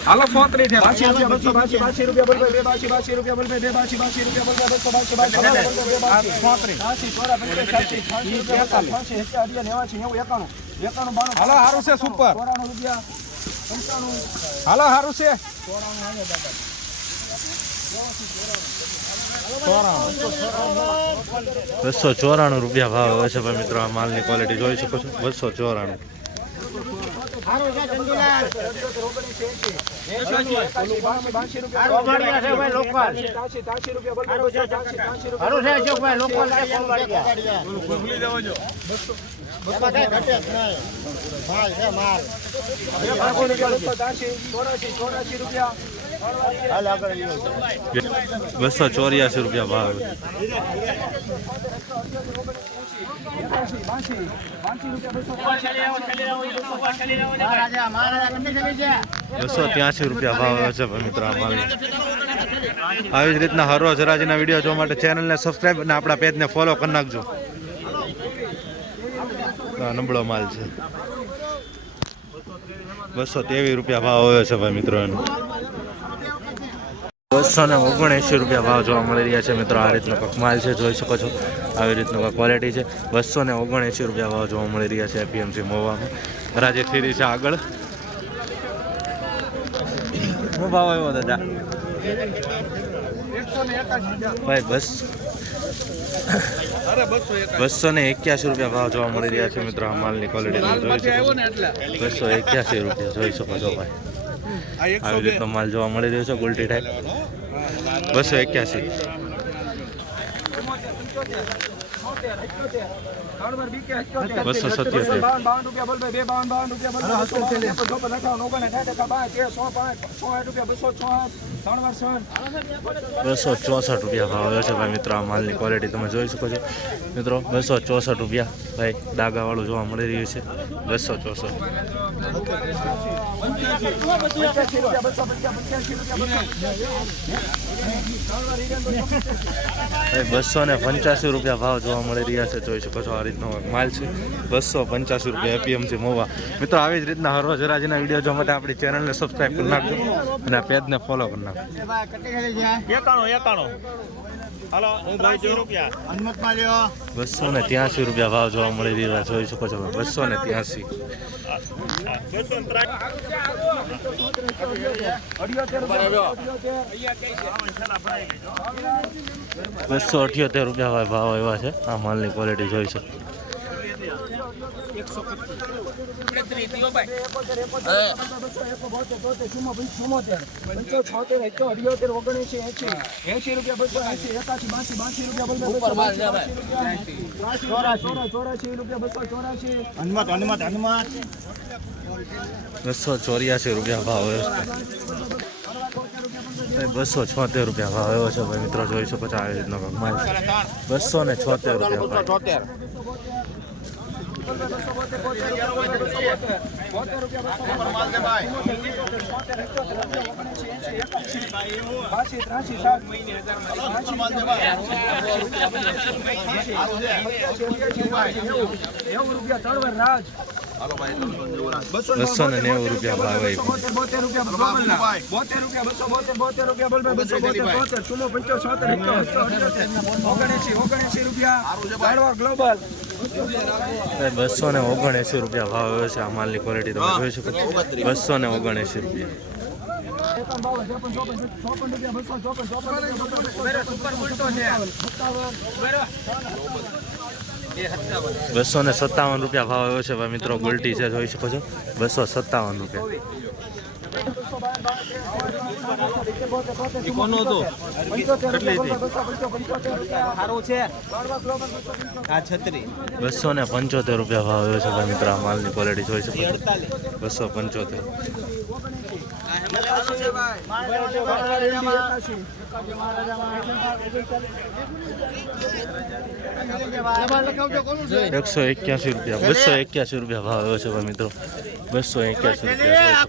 હાલો 34 છે 82 રૂપિયા બોલ ભાઈ 82 રૂપિયા બોલ ભાઈ 82 રૂપિયા બોલ ભાઈ 282 હાલો હારું છે સુપર 94 રૂપિયા 95 હાલો હારું છે 294 રૂપિયા ભાવ આવે છે ભાઈ મિત્રો આ માલની ક્વોલિટી જોઈ શકો છો 294 284 રૂપિયા ભાવ ₹283 ભાવ આવે છે મિત્રો આ માલ આવી જ રીતના હરરોજ હરાજીના વિડીયો જોવા માટે ચેનલને સબસ્ક્રાઈબ અને આપણા પેજને ફોલો કરી નાખજો નબળો માલ છે ₹223 ભાવ આવે છે ભાઈ મિત્રો એનો ₹279 ભાવ જોવા મળી રહ્યા છે મિત્રો આ રીતનો કંઈક માલ છે જોઈ શકો છો આવી રીતનો કંઈક ક્વોલિટી છે ₹279 ભાવ જોવા મળી રહ્યા છે એપીએમસી મહુવામાં હરાજી થઈ રહી છે આગળ શું ભાવ આવ્યો દાદા ભાઈ બસ ₹281 ભાવ જોવા મળી રહ્યા છે મિત્રો આ માલની ક્વોલિટી જોઈ શકો ₹281 જોઈ શકો છો ભાઈ આવી રીતનો માલ જોવા મળી રહ્યો છે ગોલ્ટી ટાઈપ 281 ₹264 ભાવ આવ્યો છે ભાઈ મિત્રો આ માલની ક્વોલિટી તમે જોઈ શકો છો મિત્રો ₹264 ભાઈ ડાગાવાળું જોવા મળી રહ્યું છે 264 ₹285 ભાવ જોવા મળી રહ્યા છે જોઈ શકો છો આ રીતનો માલ છે ₹285 એપીએમસી મહુવા મિત્રો આવી જ રીતના હરરોજ હરાજીના વિડીયો જોવા માટે આપણી ચેનલને સબસ્ક્રાઈબ કરી નાખજો અને આ પેજને ફોલો કરી નાખજો 283 ભાવ જોવા મળી રહ્યા જોઈ શકો છો 283 ₹278 ભાવ એવા છે આ માલની ક્વોલિટી જોઈ શકો ₹284 ભાવ ₹276 ભાવ આવ્યો છે ભાઈ મિત્રો જોઈ શકો છો આવી રીતનો માલ ₹276 ₹290 ભાવ ₹279 ભાવ આવ્યો છે આ માલની ક્વોલિટી તમે જોઈ શકો ₹279 ₹257 ભાવ આવ્યો છે ભાઈ મિત્રો ગોલ્ટી છે જોઈ શકો છો ₹257 કોનો હતો કેટલી હતી સારું છે આ છત્રી ₹275 ભાવ આવ્યો છે ભાઈ મિત્રો આ માલની ક્વોલિટી જોઈ શકો છો 275 ₹181 ₹281 ભાવ આવ્યો છે ભાઈ મિત્રો. 281 રૂપિયા.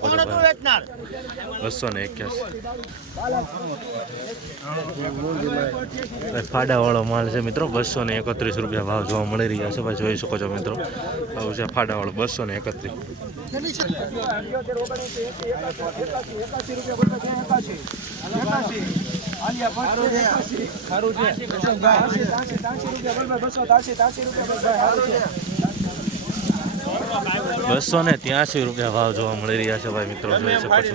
281 ફાડાવાળો માલ છે મિત્રો. 231 રૂપિયા ભાવ જોવા મળી રહ્યા છે ભાઈ, જોઈ શકો છો મિત્રો. આવું છે ફાડાવાળો 231. ₹283 ભાવ જોવા મળી રહ્યા છે ભાઈ મિત્રો, જોઈ શકો છો.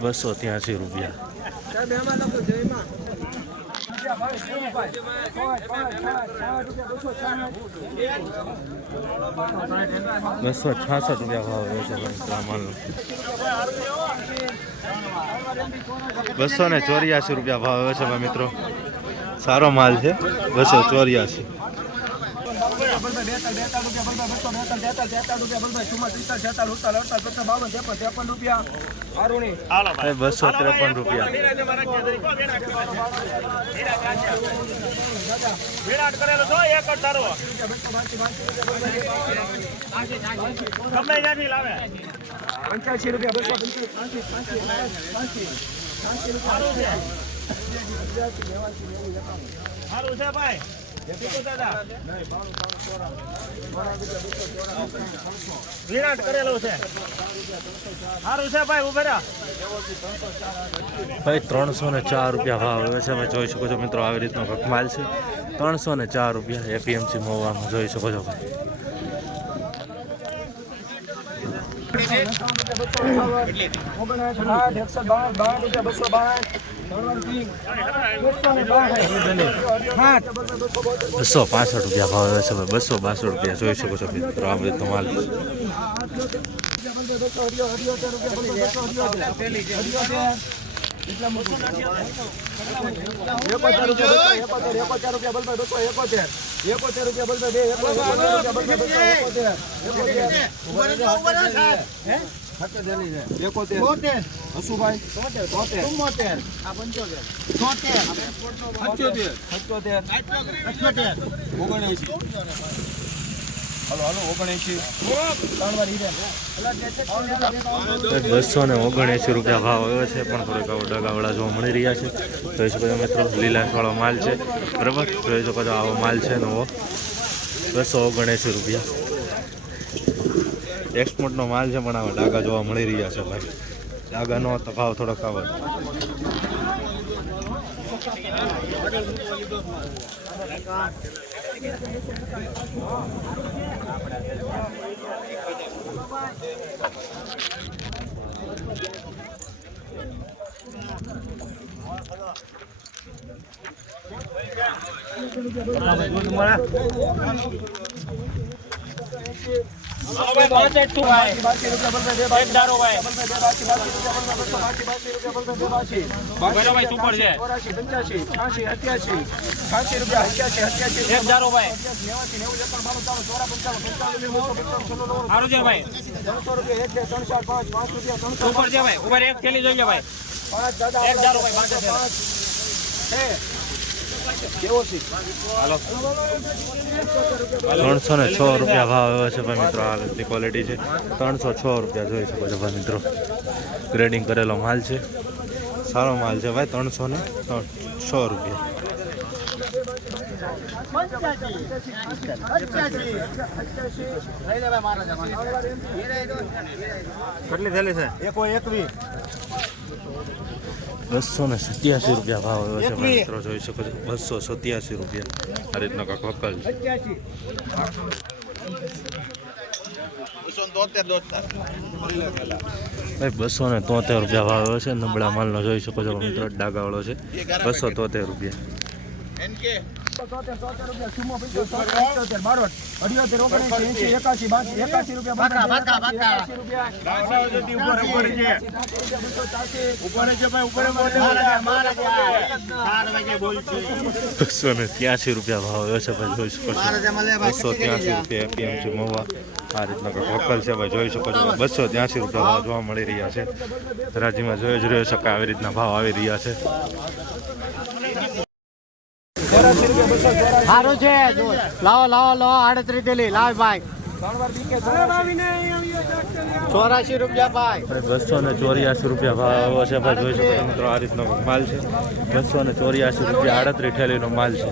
283 રૂપિયા. 266 રૂપિયા ભાવ રહ્યો છે ભાઈ મિત્રો આ માલનો. 284 રૂપિયા ભાવ આવ્યો છે ભાઈ મિત્રો. સારો માલ છે. 284. વિરાટ કરેલો છે. સારું છે ભાઈ, ઉભે રહ્યા ભાઈ. 304 રૂપિયા ભાવ આવે છે ભાઈ, જોઈ શકો છો મિત્રો. આવી રીતનો માલ છે. 304 રૂપિયા એપીએમસી મહુવામાં, જોઈ શકો છો ભાઈ. ₹265 ભાવ આવે છે ભાઈ. 262 રૂપિયા, જોઈ શકો છો મિત્રો. આ રીતનો માલ. ₹279 રૂપિયા ભાવ આવ્યો છે, પણ થોડીક ડગાવડા જોવા મળી રહ્યા છે. જોઈ શકો છો મિત્રો. લીલાશવાળો માલ છે બરાબર, જોઈ શકો છો. આવો માલ છે નવો. 279 રૂપિયા એક્સપોર્ટનો માલ છે, પણ આવા ડાગા જોવા મળી રહ્યા છે ભાઈ. ડાગાનો તો ભાવ થોડોક આવે. ₹306 રૂપિયા ભાવ આવ્યો છે ભાઈ મિત્રો. આ રીતની ક્વોલિટી છે. 306 રૂપિયા, જોઈ શકો છો ભાઈ મિત્રો. ગ્રેડિંગ કરેલો માલ છે, સારો માલ છે ભાઈ. 306 રૂપિયા. કેટલી થેલી છે? 287 રૂપિયા ભાવ આવ્યો છે ભાઈ મિત્રો, જોઈ શકો છો. 287 રૂપિયા. આ રીતનો કાંક વકલ છે. ભાઈ 273 રૂપિયા ભાવ આવ્યો છે. નબળા માલનો જોઈ શકો છો મિત્રો. ડાગાવાળો છે. 273 રૂપિયા. ₹74 ચુમ્મો 75 બારોટ 78 79 80 81 રૂપિયા ₹283 ભાવ આવ્યો છે ભાઈ, જોઈ શકો છો. 283 રૂપિયા એપીએમસી મહુવા. આ રીતના ઢોકલ છે ભાઈ, જોઈ શકો છો. 283 રૂપિયા ભાવ જોવા મળી રહ્યા છે. હરાજીમાં જોઈ જ રહ્યો છો કે આવી રીતના ભાવ આવી રહ્યા છે. સારું છે, લાવો લાવો લાવો 38 ડેલી લાવ ભાઈ. 84 રૂપિયા ભાઈ. 284 રૂપિયા ભાવ આવ્યો છે ભાઈ, જોઈ શકો છો મિત્રો. આ રીતનો માલ છે. 284 રૂપિયા 38 ઠેલીનો માલ છે.